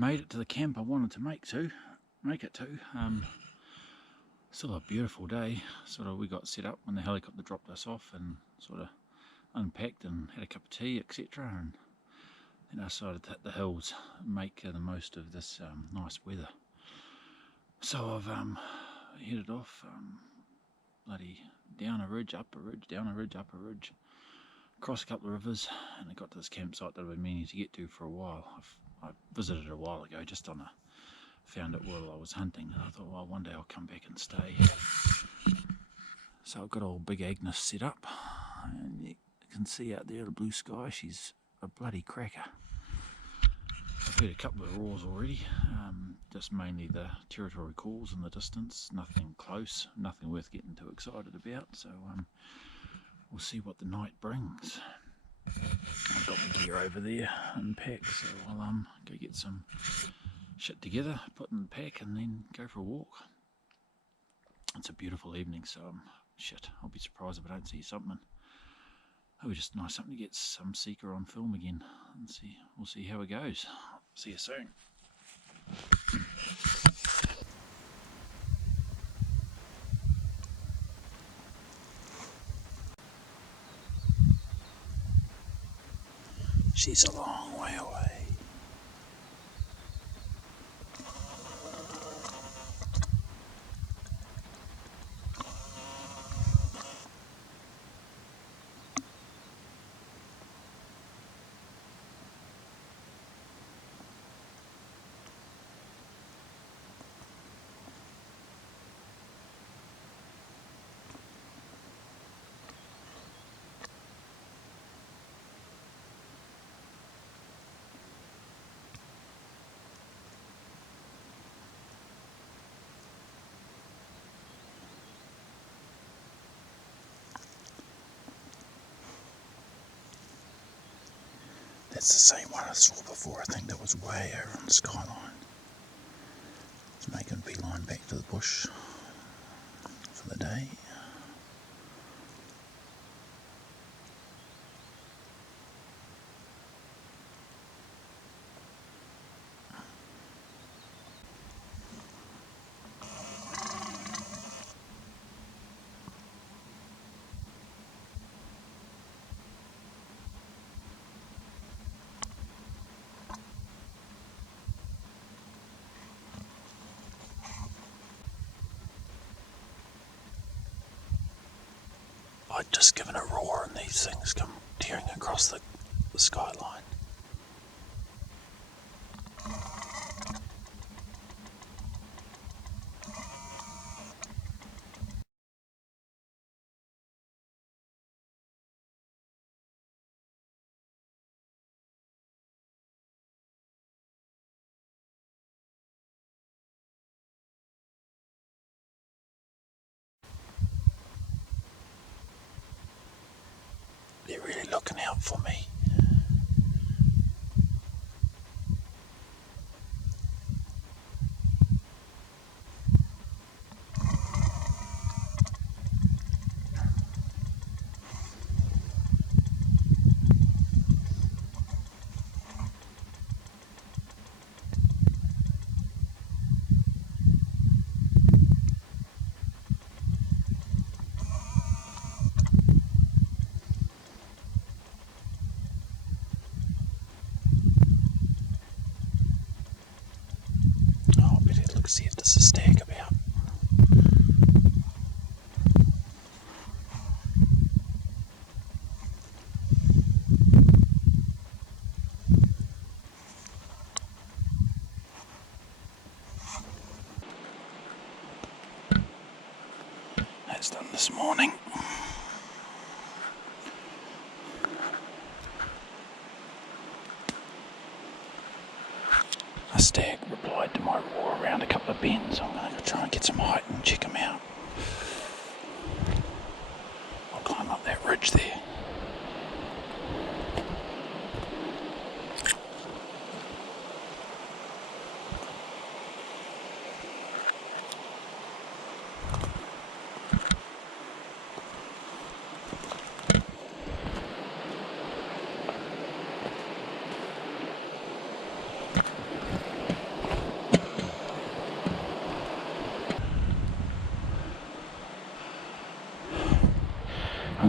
made it to the camp I wanted to make it to. Still a beautiful day. Sort of we got set up when the helicopter dropped us off and sort of unpacked and had a cup of tea, etc. And then I decided to hit the hills and make the most of this nice weather. So I've headed off bloody down a ridge, up a ridge, down a ridge, up a ridge, across a couple of rivers, and I got to this campsite that I've been meaning to get to for a while. I visited it a while ago, found it while I was hunting, and I thought, well, one day I'll come back and stay. So I've got old Big Agnes set up, and you can see out there the blue sky. She's a bloody cracker. I've heard a couple of roars already, just mainly the territory calls in the distance, nothing close, nothing worth getting too excited about, so we'll see what the night brings. I've got my gear over there unpacked, so I'll go get some shit together, put in the pack, and then go for a walk. It's a beautiful evening, so I'll be surprised if I don't see something. It would just nice something to get some Sika on film again and see. We'll see how it goes. See you soon. She's a long way away. That's the same one I saw before. I think that was way over on the skyline. It's making a beeline back to the bush for the day. I'd just given a roar and these things come tearing across the skyline. They're really looking out for me. See if there's a stag about. That's done this morning. A stag replied to my roar around a couple of bends. I'm going to try and get some height and check him out. I'll climb up that ridge there.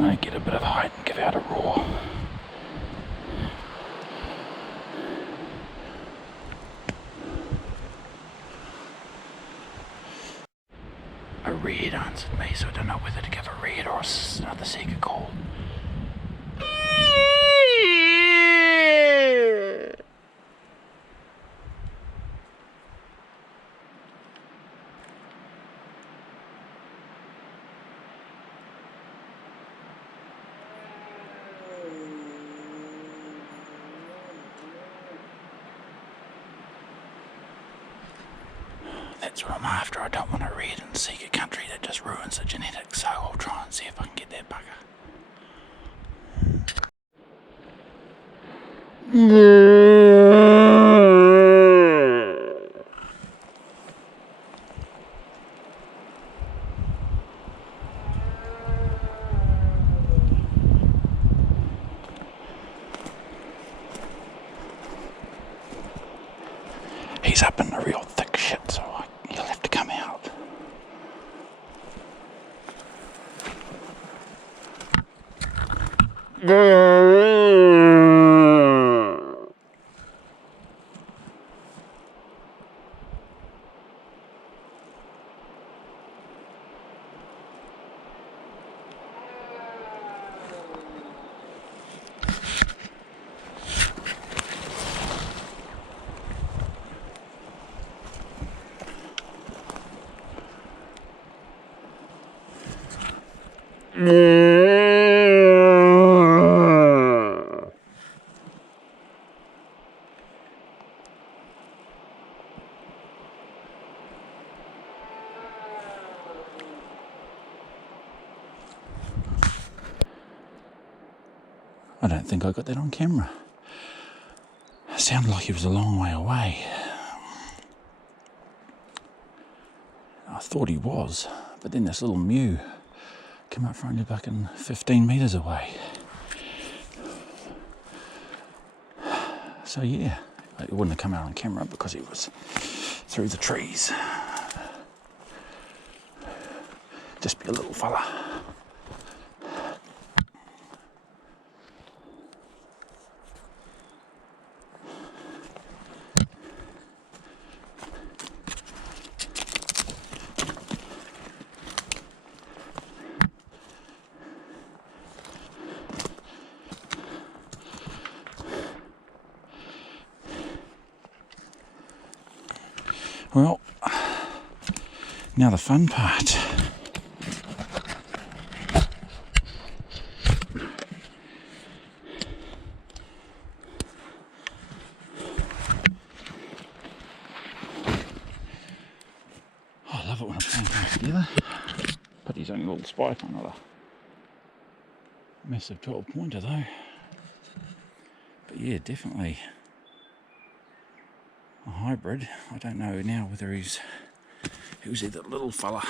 I'm going to get a bit of height and give out a roar. A red answered me, so I don't know whether to give a red or another Sika call. That's what I'm after. I don't want a red in Sika country that just ruins the genetics, so I'll try and see if I can get that bugger. He's up in the real thick shit, so he'll have to come out. I don't think I got that on camera. It sounded like he was a long way away. I thought he was, but then this little mew came up from only fucking 15 metres away. So yeah, it wouldn't have come out on camera because he was through the trees. Just be a little fella. Well, now the fun part. I love it when I'm playing things together. But he's only a little spike, not a massive 12 pointer though. But yeah, definitely a hybrid. I don't know now whether he was either a little fella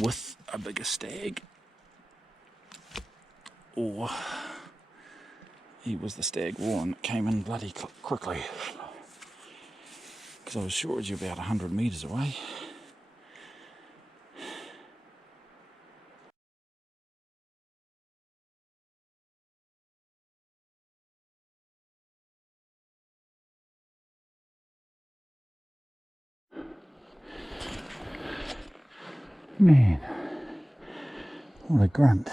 with a bigger stag or he was the stag warren that came in bloody quickly, because I was sure it was about 100 metres away. Man, what a grunt.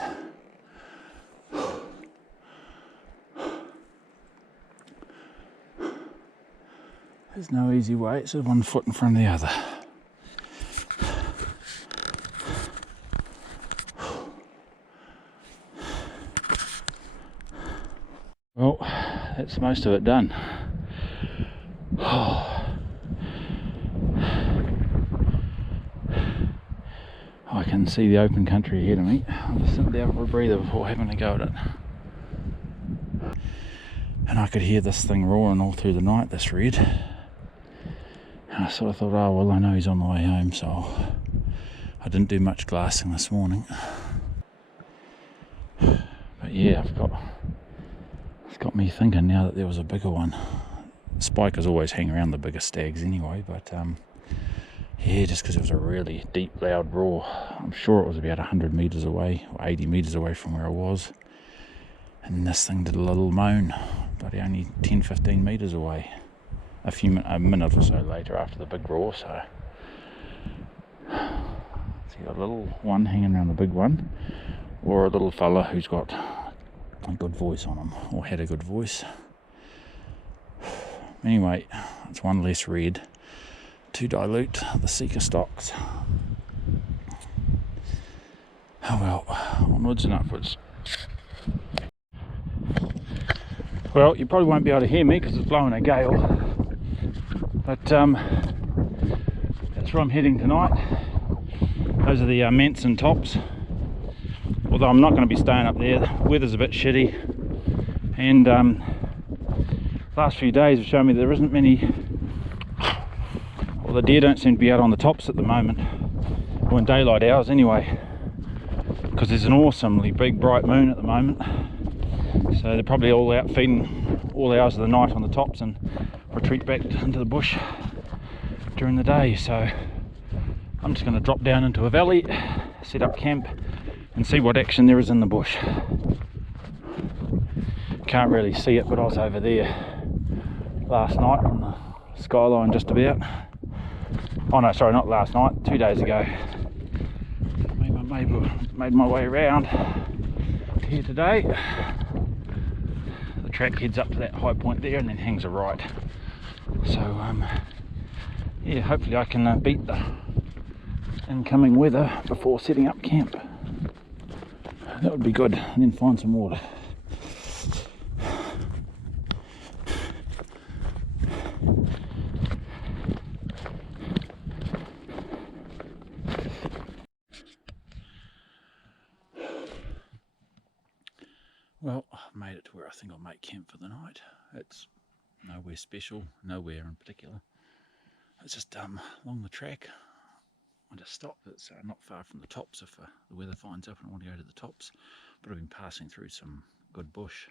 There's no easy way, it's one foot in front of the other. Well, that's most of it done. I can see the open country ahead of me. I'll just sit down for a breather before having a go at it. And I could hear this thing roaring all through the night, this red. And I sort of thought, oh well, I know he's on the way home, so I didn't do much glassing this morning. But yeah, it's got me thinking now that there was a bigger one. Spikers always hang around the bigger stags anyway, but Yeah, just because it was a really deep, loud roar. I'm sure it was about 100 metres away, or 80 metres away from where I was. And this thing did a little moan, but only 10-15 metres away. A minute or so later after the big roar, so... So you got a little one hanging around the big one, or a little fella who's got a good voice on him, or had a good voice. Anyway, it's one less red to dilute the Sika Stags. Oh well, onwards and upwards. Well, you probably won't be able to hear me because it's blowing a gale, but that's where I'm heading tonight. Those are the Manson tops, although I'm not going to be staying up there. The weather's a bit shitty, and last few days have shown me there isn't many, well, the deer don't seem to be out on the tops at the moment, or in daylight hours anyway, because there's an awesomely big bright moon at the moment. So they're probably all out feeding all hours of the night on the tops and retreat back into the bush during the day. So I'm just going to drop down into a valley, set up camp and see what action there is in the bush. Can't really see it, but I was over there last night on the skyline just about. Oh no, sorry, not last night, 2 days ago. Made my way around here today. The track heads up to that high point there and then hangs a right. So yeah, hopefully I can beat the incoming weather before setting up camp. That would be good, and then find some water. Well, I've made it to where I think I'll make camp for the night. It's nowhere special, nowhere in particular. It's just along the track. I just stopped. It's not far from the tops if the weather finds up and I want to go to the tops. But I've been passing through some good bush,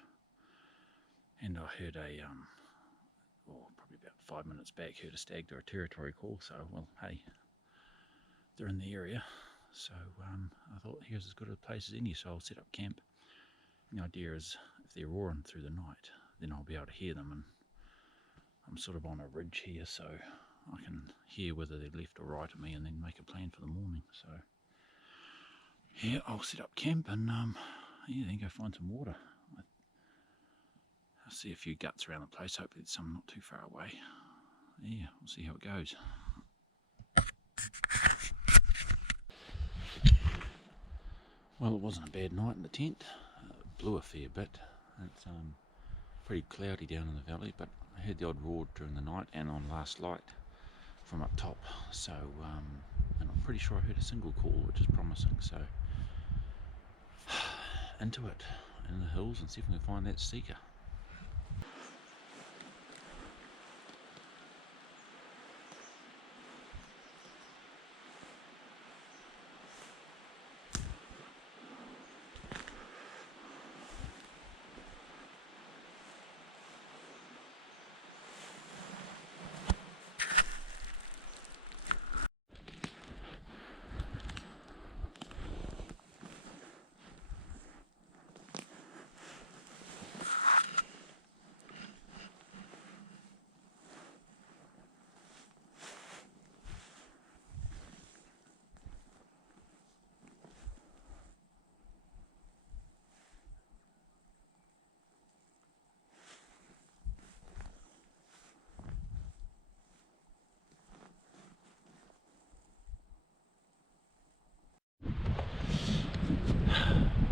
and I heard probably about 5 minutes back, heard a stag do a territory call. So, well, hey, they're in the area. So I thought here's as good a place as any, so I'll set up camp. The idea is if they're roaring through the night, then I'll be able to hear them, and I'm sort of on a ridge here, so I can hear whether they're left or right of me and then make a plan for the morning. So yeah, I'll set up camp and yeah, then go find some water. I'll see a few guts around the place, hopefully there's some not too far away. Yeah, we'll see how it goes. Well, it wasn't a bad night in the tent. Blew a fair bit. It's pretty cloudy down in the valley, but I heard the odd roar during the night and on last light from up top. So, and I'm pretty sure I heard a single call, which is promising. So, into it, in the hills, and see if we can find that Sika.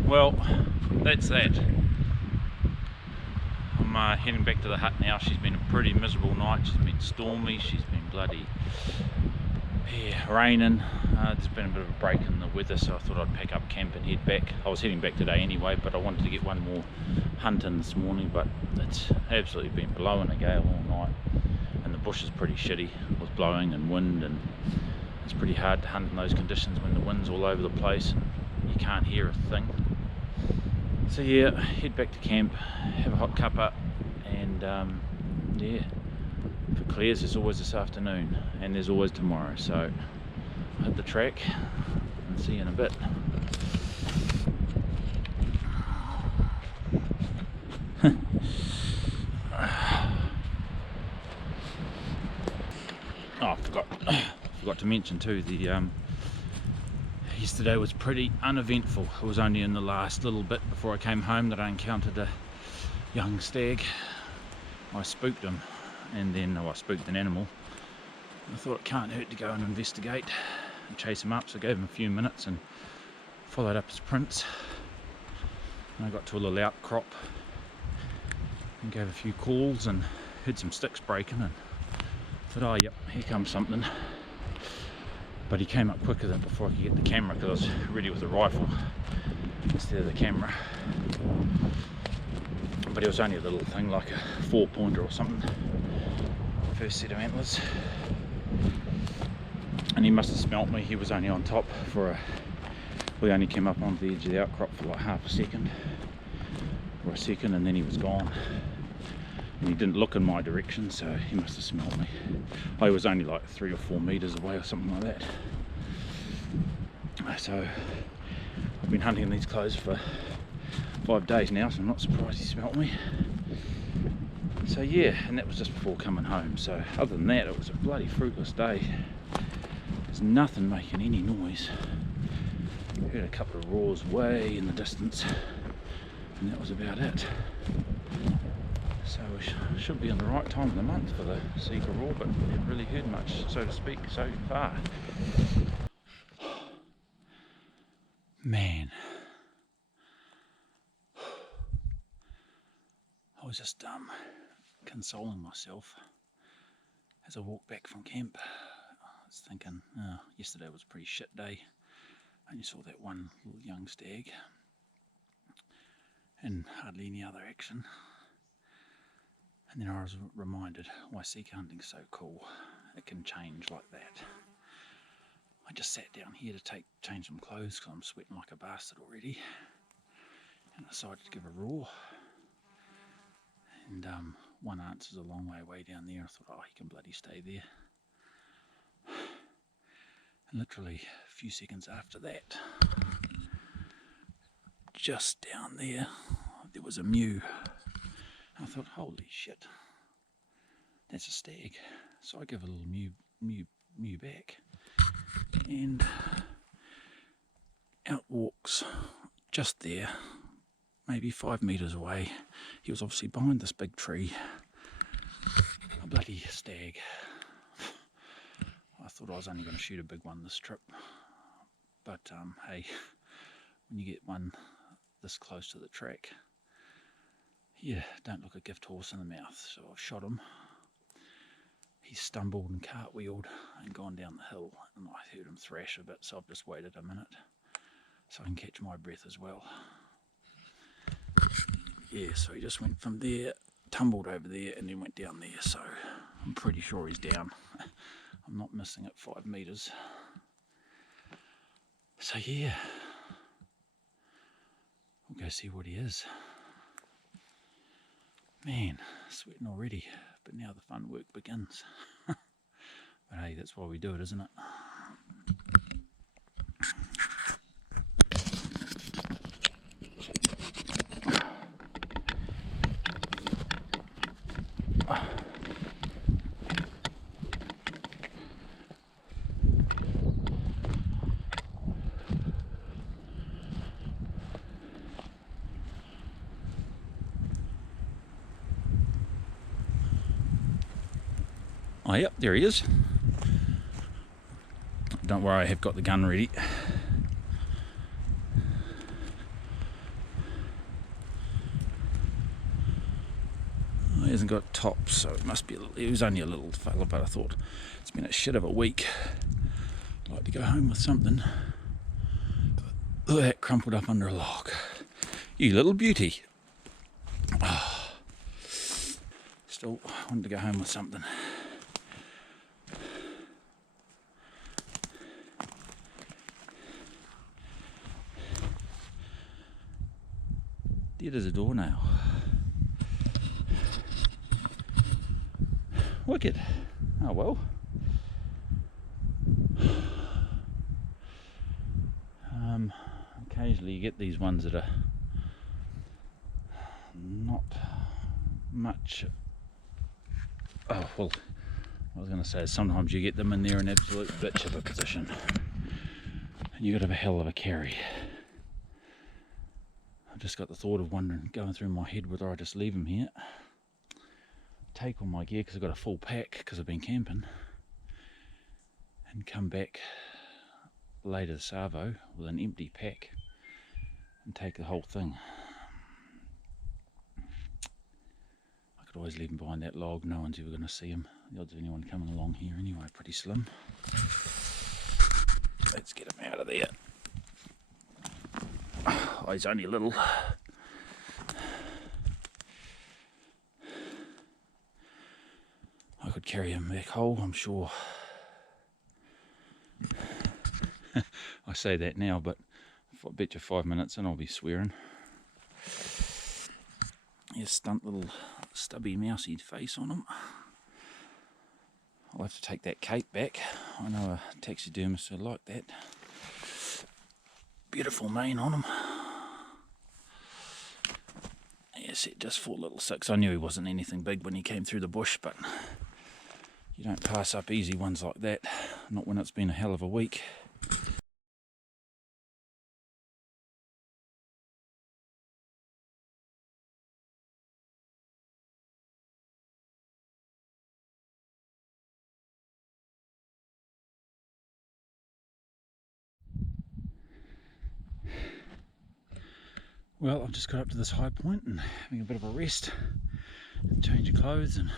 Well, that's that. I'm heading back to the hut now. She's been a pretty miserable night. She's been stormy, she's been bloody raining. There's been a bit of a break in the weather, so I thought I'd pack up camp and head back. I was heading back today anyway, but I wanted to get one more hunt in this morning, but it's absolutely been blowing a gale all night, and the bush is pretty shitty with blowing and wind, and it's pretty hard to hunt in those conditions when the wind's all over the place and you can't hear a thing. So yeah, head back to camp, have a hot cuppa, and yeah, if it clears, there's always this afternoon, and there's always tomorrow. So hit the track and see you in a bit. Oh, forgot to mention too, the yesterday was pretty uneventful. It was only in the last little bit before I came home that I encountered a young stag. I spooked him, and then I spooked an animal. I thought it can't hurt to go and investigate and chase him up, so I gave him a few minutes and followed up his prints. And I got to a little outcrop and gave a few calls and heard some sticks breaking and thought, oh yep, here comes something. But he came up quicker than before I could get the camera, because I was ready with the rifle instead of the camera. But it was only a little thing like a 4-pointer or something. First set of antlers. And he must have smelt me. He was only on top for a... We only came up onto the edge of the outcrop for like half a second. Or a second, and then he was gone. And he didn't look in my direction, so he must have smelled me. I was only like 3 or 4 meters away or something like that. So I've been hunting in these clothes for 5 days now, so I'm not surprised he smelt me. So yeah, and that was just before coming home. So other than that, it was a bloody fruitless day. There's nothing making any noise. Heard a couple of roars way in the distance, and that was about it. So we should be in the right time of the month for the Sika roar, but we haven't really heard much, so to speak, so far. Man, I was just consoling myself as I walked back from camp. I was thinking, yesterday was a pretty shit day. I only saw that one little young stag and hardly any other action. And then I was reminded why Sika hunting's so cool. It can change like that. I just sat down here to change some clothes because I'm sweating like a bastard already, and I decided to give a roar. And one answer's a long way away down there. I thought, oh, he can bloody stay there. And literally a few seconds after that, just down there, there was a mew. I thought, holy shit, that's a stag. So I give a little mew back, and out walks, just there, maybe 5 meters away. He was obviously behind this big tree, a bloody stag. I thought I was only going to shoot a big one this trip, but hey, when you get one this close to the track, yeah, don't look a gift horse in the mouth. So I've shot him. He stumbled and cartwheeled and gone down the hill, and I heard him thrash a bit, so I've just waited a minute so I can catch my breath as well. Yeah, so he just went from there, tumbled over there, and then went down there, so I'm pretty sure he's down. I'm not missing it 5 meters. So yeah, we'll go see what he is. Man, sweating already, but now the fun work begins. But hey, that's why we do it, isn't it? Oh yep, there he is. Don't worry, I have got the gun ready. He hasn't got tops, so it must be he was only a little fella, but I thought it's been a shit of a week. I'd like to go home with something. Look at that crumpled up under a log. You little beauty. Oh. Still wanted to go home with something. Dead as a doornail. Wicked. Oh well. occasionally you get these ones that are not much. Oh, well, I was going to say sometimes you get them and they're an absolute bitch of a position. And you got to have a hell of a carry. I just got the thought of wondering, going through my head, whether I just leave them here, take all my gear because I've got a full pack because I've been camping, and come back later this arvo with an empty pack and take the whole thing. I could always leave them behind that log, no one's ever going to see them. The odds of anyone coming along here anyway pretty slim. Let's get him out of there. Oh, he's only little. I could carry him back whole, I'm sure. I say that now, but I bet you 5 minutes and I'll be swearing. His stunt little stubby mousy face on him. I'll have to take that cape back. I know a taxidermist would like that. Beautiful mane on him. Yes, it just 4 little 6. I knew he wasn't anything big when he came through the bush, but you don't pass up easy ones like that. Not when it's been a hell of a week. Well, I've just got up to this high point and having a bit of a rest and change of clothes, and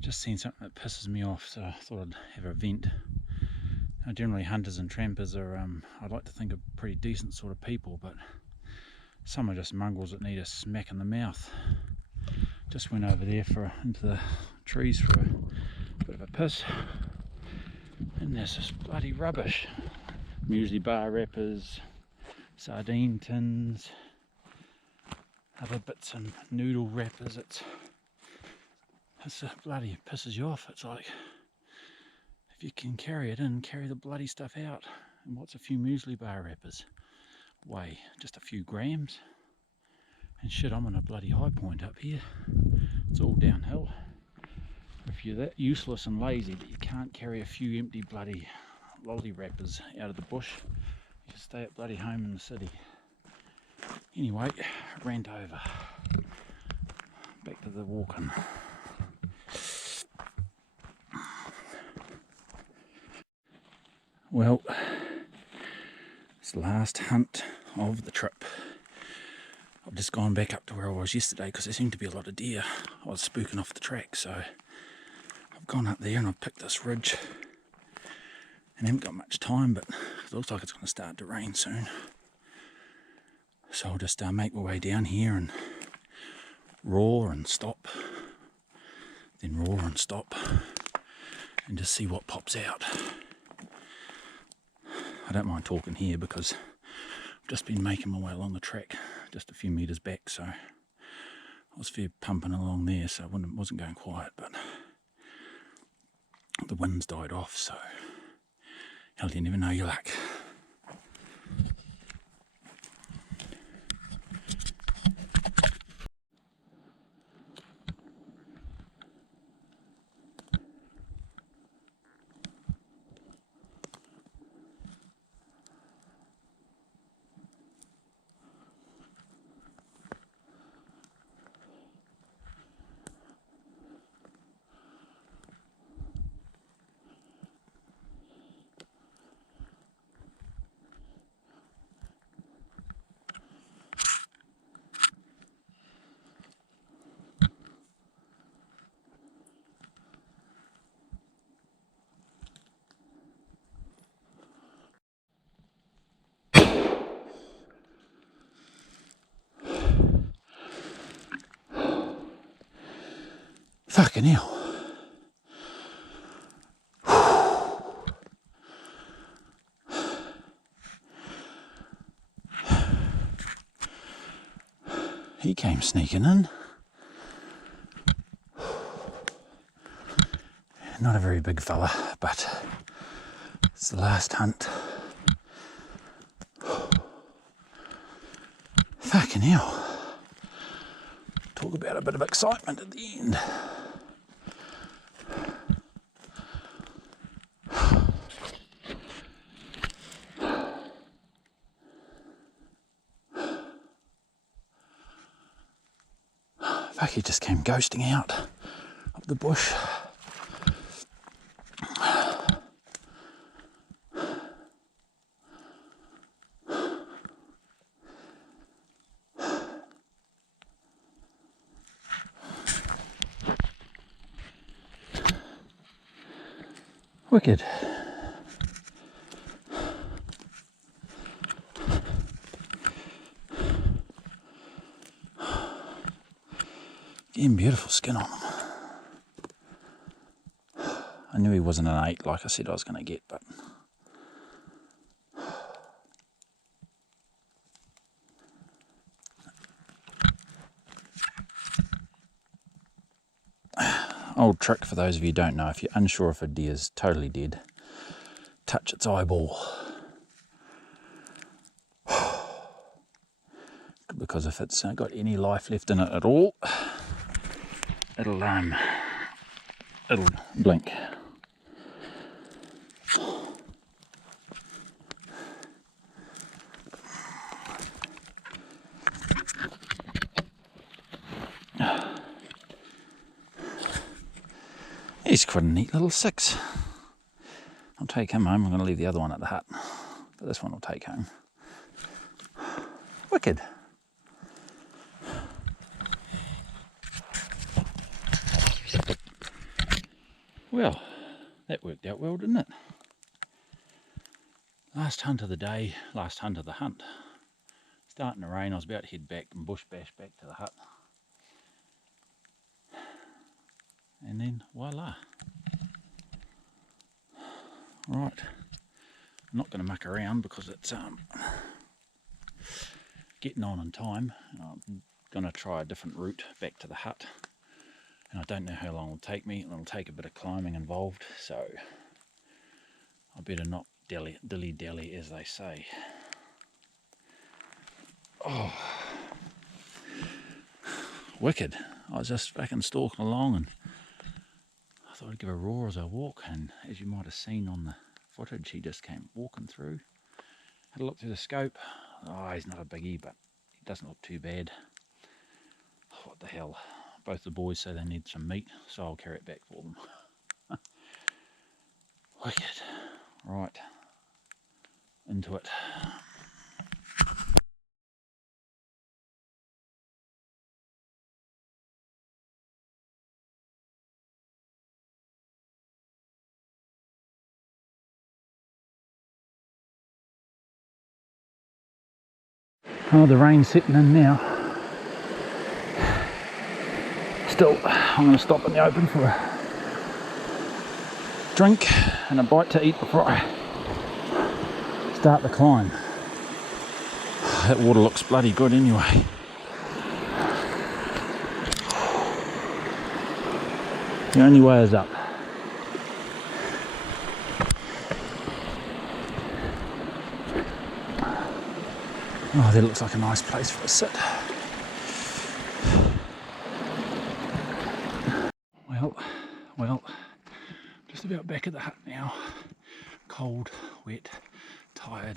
just seen something that pisses me off, so I thought I'd have a vent. Now, generally hunters and trampers are, I'd like to think, are pretty decent sort of people, but some are just mongrels that need a smack in the mouth. Just went over there into the trees for a bit of a piss, and there's this bloody rubbish. Muesli bar wrappers, sardine tins, other bits and noodle wrappers. It's bloody pisses you off. It's like, if you can carry it in, carry the bloody stuff out. And what's a few muesli bar wrappers weigh? Just a few grams. And shit, I'm on a bloody high point up here. It's all downhill. If you're that useless and lazy that you can't carry a few empty bloody lolly wrappers out of the bush, you should stay at bloody home in the city. Anyway, rant over. Back to the walking. Well, it's the last hunt of the trip. I've just gone back up to where I was yesterday because there seemed to be a lot of deer. I was spooking off the track, so I've gone up there and I've picked this ridge. And I haven't got much time, but it looks like it's going to start to rain soon. So I'll just make my way down here and roar and stop, then roar and stop, and just see what pops out. I don't mind talking here because I've just been making my way along the track just a few metres back, so I was fair pumping along there, so I wasn't going quiet, but the wind's died off, so hell, you never know your luck. Fucking hell. He came sneaking in. Not a very big fella, but it's the last hunt. Fucking hell. Talk about a bit of excitement at the end. Fuck, he just came ghosting out of the bush. Wicked. Getting beautiful skin on him. I knew he wasn't an 8 like I said I was going to get, but old trick for those of you who don't know, if you're unsure if a deer's totally dead, touch its eyeball. Because if it's got any life left in it at all, it'll blink. He's quite a neat little 6. I'll take him home. I'm going to leave the other one at the hut, but this one will take home. Wicked. Well, that worked out well, didn't it? Last hunt of the day, last hunt of the hunt. Starting to rain, I was about to head back and bush bash back to the hut. And then voila. Right, I'm not going to muck around because it's getting on in time. I'm going to try a different route back to the hut. And I don't know how long it'll take me. It'll take a bit of climbing involved, so I better not dilly-dally, as they say. Oh, wicked. I was just fucking stalking along and I thought I'd give a roar as I walk, and as you might have seen on the footage, he just came walking through. Had a look through the scope. Oh, he's not a biggie, but he doesn't look too bad. Oh, what the hell. Both the boys say they need some meat, so I'll carry it back for them. Wicked. Right. Into it. Oh, the rain's setting in now. Still, I'm going to stop in the open for a drink and a bite to eat before I start the climb. That water looks bloody good anyway. The only way is up. Oh, that looks like a nice place for a sit. Well, just about back at the hut now. Cold, wet, tired,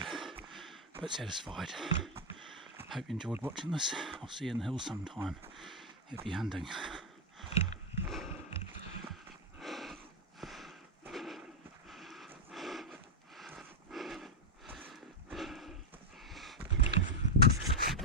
but satisfied. Hope you enjoyed watching this. I'll see you in the hills sometime. Happy hunting.